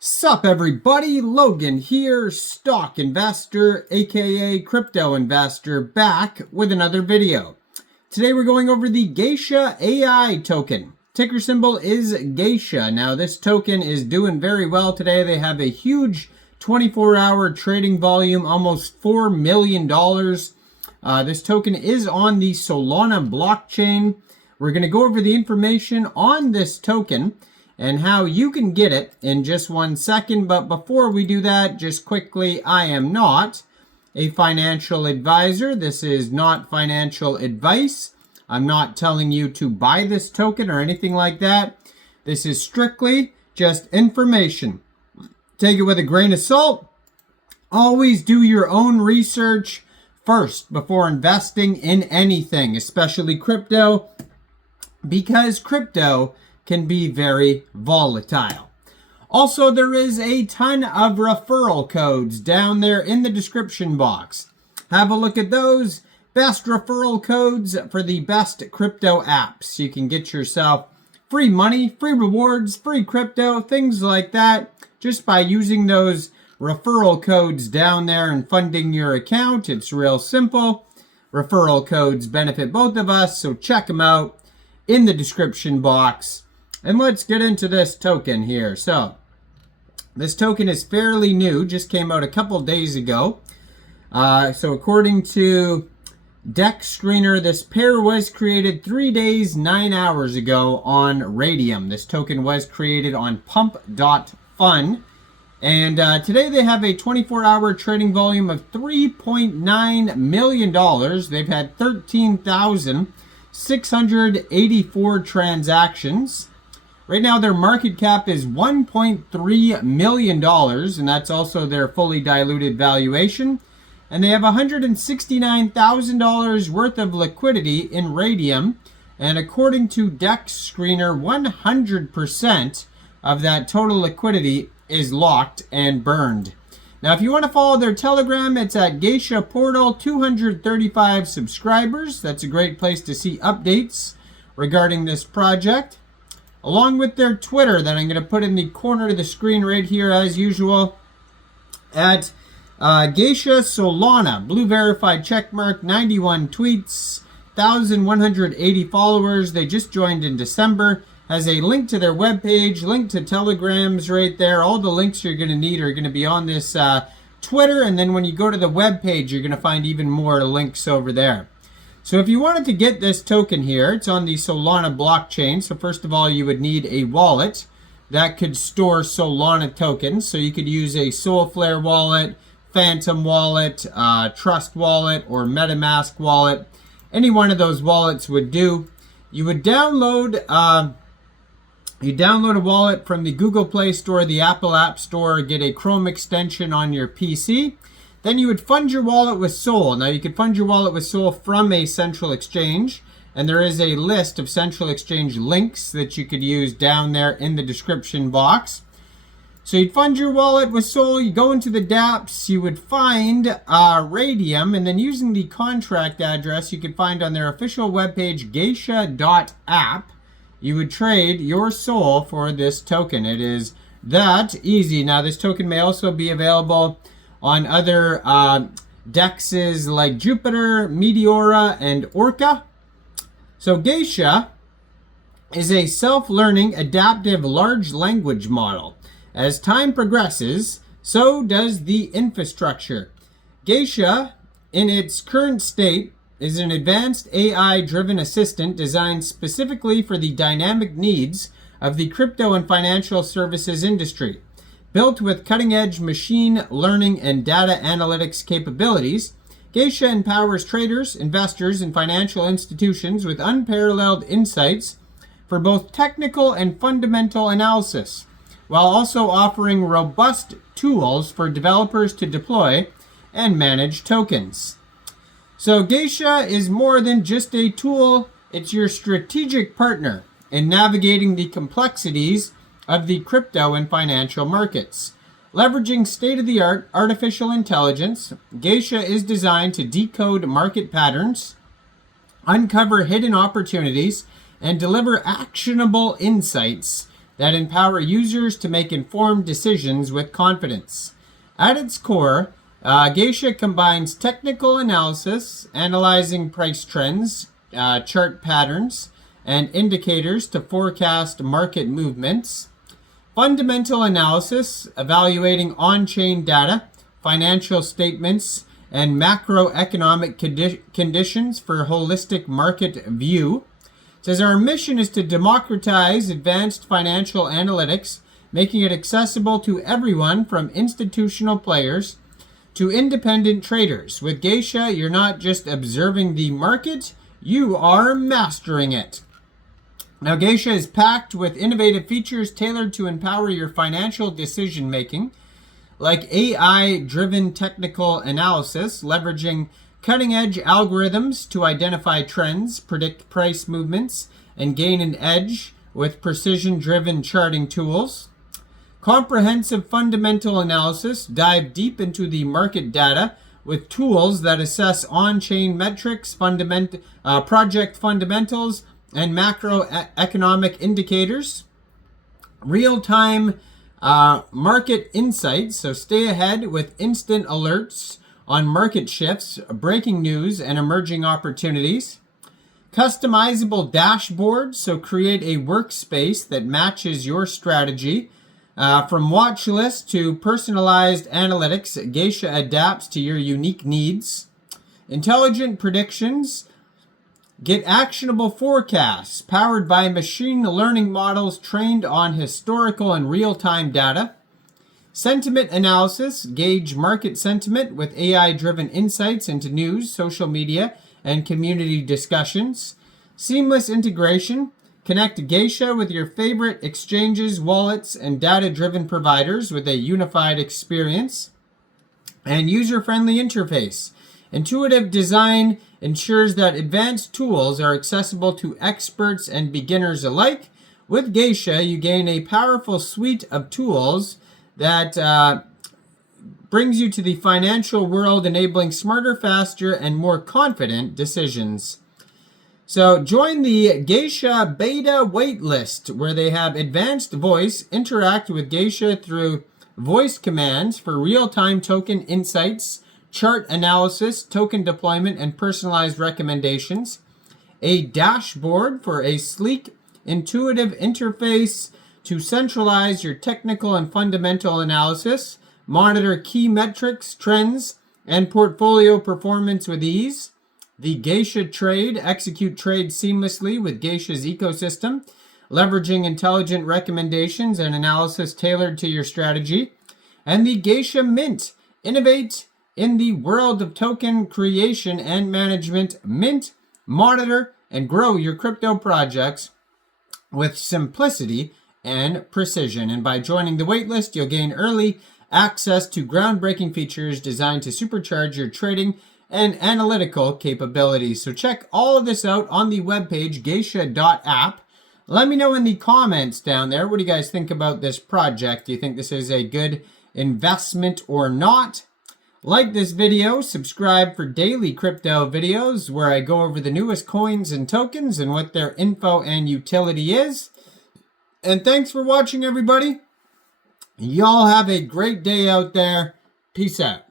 Sup everybody, Logan here, stock investor aka crypto investor, back with another video. Today we're going over the GAISHA AI token. Ticker symbol is GAISHA. Now this token is doing very well today. They have a huge 24-hour trading volume, almost $4 million. This token is on the Solana blockchain. We're going to go over the information on this token and how you can get it in just 1 second. But before we do that, just quickly, I am not a financial advisor. This is not financial advice. I'm not telling you to buy this token or anything like that. This is strictly just information. Take it with a grain of salt. Always do your own research first before investing in anything, especially crypto, because crypto can be very volatile. Also, there is a ton of referral codes down there in the description box. Have a look at those. Best referral codes for the best crypto apps. You can get yourself free money, free rewards, free crypto, things like that, just by using those referral codes down there and funding your account. It's real simple. Referral codes benefit both of us, so check them out in the description box. And let's get into this token here. So this token is fairly new, just came out a couple days ago. So according to Dex Screener, this pair was created 3 days, 9 hours ago on Raydium. This token was created on pump.fun. And today they have a 24-hour trading volume of $3.9 million. They've had 13,684 transactions. Right now, their market cap is $1.3 million, and that's also their fully diluted valuation. And they have $169,000 worth of liquidity in Raydium. And according to Dex Screener, 100% of that total liquidity is locked and burned. Now, if you want to follow their Telegram, it's at GAISHA Portal, 235 subscribers. That's a great place to see updates regarding this project, along with their Twitter that I'm going to put in the corner of the screen right here as usual, at GAISHA Solana, blue verified checkmark, 91 tweets, 1,180 followers. They just joined in December. Has a link to their webpage, link to Telegrams right there. All the links you're going to need are going to be on this Twitter, and then when you go to the webpage, you're going to find even more links over there. So if you wanted to get this token here, it's on the Solana blockchain. So first of all, you would need a wallet that could store Solana tokens. So you could use a Solflare wallet, Phantom wallet, Trust wallet, or MetaMask wallet. Any one of those wallets would do. You would download a wallet from the Google Play Store, the Apple App Store, get a Chrome extension on your PC. Then you would fund your wallet with Sol. Now you could fund your wallet with Sol from a central exchange, and there is a list of central exchange links that you could use down there in the description box. So you'd fund your wallet with Sol, you go into the dApps, you would find Raydium, and then using the contract address you could find on their official webpage, gaisha.app, you would trade your Sol for this token. It is that easy. Now this token may also be available on other dexes like Jupiter, Meteora, and Orca. So GAISHA is a self-learning adaptive large language model. As time progresses, so does the infrastructure. GAISHA, in its current state, is an advanced AI-driven assistant designed specifically for the dynamic needs of the crypto and financial services industry. Built with cutting-edge machine learning and data analytics capabilities, GAISHA empowers traders, investors, and financial institutions with unparalleled insights for both technical and fundamental analysis, while also offering robust tools for developers to deploy and manage tokens. So GAISHA is more than just a tool, it's your strategic partner in navigating the complexities of the crypto and financial markets. Leveraging state-of-the-art artificial intelligence, GAISHA is designed to decode market patterns, uncover hidden opportunities, and deliver actionable insights that empower users to make informed decisions with confidence. At its core, GAISHA combines technical analysis, analyzing price trends, chart patterns, and indicators to forecast market movements, fundamental analysis, evaluating on-chain data, financial statements, and macroeconomic conditions for holistic market view. It says our mission is to democratize advanced financial analytics, making it accessible to everyone from institutional players to independent traders. With GAISHA, you're not just observing the market, you are mastering it. Now, GAISHA is packed with innovative features tailored to empower your financial decision making, like AI-driven technical analysis, leveraging cutting-edge algorithms to identify trends, predict price movements, and gain an edge with precision-driven charting tools. Comprehensive fundamental analysis, dive deep into the market data with tools that assess on-chain metrics, project fundamentals, and macroeconomic indicators. Real-time market insights, so stay ahead with instant alerts on market shifts, breaking news, and emerging opportunities. Customizable dashboards, so create a workspace that matches your strategy. From watch list to personalized analytics, GAISHA adapts to your unique needs. Intelligent predictions, get actionable forecasts powered by machine learning models trained on historical and real-time data. Sentiment analysis, gauge market sentiment with AI-driven insights into news, social media, and community discussions. Seamless integration, connect GAISHA with your favorite exchanges, wallets, and data-driven providers with a unified experience. And user-friendly interface. Intuitive design ensures that advanced tools are accessible to experts and beginners alike. With GAISHA, you gain a powerful suite of tools that brings you to the financial world, enabling smarter, faster, and more confident decisions. So join the GAISHA beta waitlist, where they have advanced voice. Interact with GAISHA through voice commands for real-time token insights, chart analysis, token deployment, and personalized recommendations. A dashboard for a sleek, intuitive interface to centralize your technical and fundamental analysis, monitor key metrics, trends, and portfolio performance with ease. The GAISHA Trade, execute trades seamlessly with GAISHA's ecosystem, leveraging intelligent recommendations and analysis tailored to your strategy. And the GAISHA Mint, innovate in the world of token creation and management. Mint, monitor, and grow your crypto projects with simplicity and precision. And by joining the waitlist, you'll gain early access to groundbreaking features designed to supercharge your trading and analytical capabilities. So check all of this out on the webpage, gaisha.app. Let me know in the comments down there, what do you guys think about this project? Do you think this is a good investment or not? Like this video, subscribe for daily crypto videos where I go over the newest coins and tokens and what their info and utility is. And thanks for watching, everybody. Y'all have a great day out there. Peace out.